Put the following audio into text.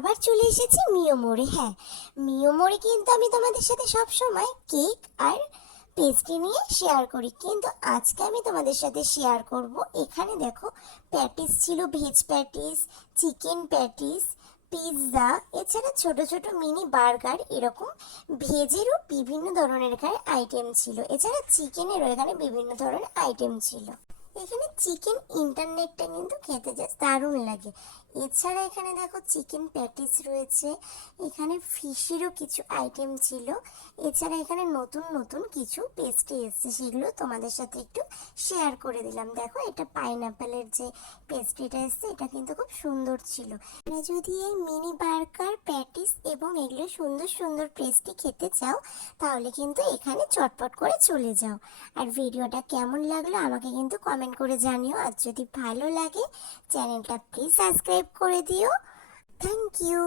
আবার চলে এসেছি মিয়োমোড়ে। হ্যাঁ, মিয়োমোড়ে কিন্তু আমি তোমাদের সাথে সব সময় কেক আর পেস্ট্রি নিয়ে শেয়ার করি, কিন্তু আজকে আমি তোমাদের সাথে শেয়ার করব। এখানে দেখো, প্যাটিস ছিল, veg patties, chicken patties, pizza, এছাড়া ছোট ছোট মিনি বার্গার, এরকম ভেজেরও বিভিন্ন ধরনের এখানে আইটেম ছিল। এছাড়া চিকেনেরও এখানে বিভিন্ন ধরনের আইটেম ছিল। এখানে চিকেন ইন্টারনেটটা কিন্তু খেতে জাস্ট দারুণ লাগে। এছাড়া এখানে দেখো চিকেন প্যাটিস রয়েছে, এখানে ফিশেরও কিছু আইটেম ছিল। এছাড়া এখানে নতুন নতুন কিছু পেস্ট্রি এসছে, সেগুলো তোমাদের সাথে একটু শেয়ার করে দিলাম। দেখো, এটা পাইনাপেলের যে পেস্ট্রিটা এসছে, এটা কিন্তু খুব সুন্দর ছিল। তোমরা যদি এই মিনি বার্গার, প্যাটিস এবং এগুলো সুন্দর সুন্দর পেস্ট্রি খেতে চাও, তাহলে কিন্তু এখানে চটপট করে চলে যাও। আর ভিডিওটা কেমন লাগলো আমাকে কিন্তু কমেন্ট করে জানিও। আর যদি ভালো লাগে, চ্যানেলটা প্লিজ সাবস্ক্রাইব করে দিও। Thank you.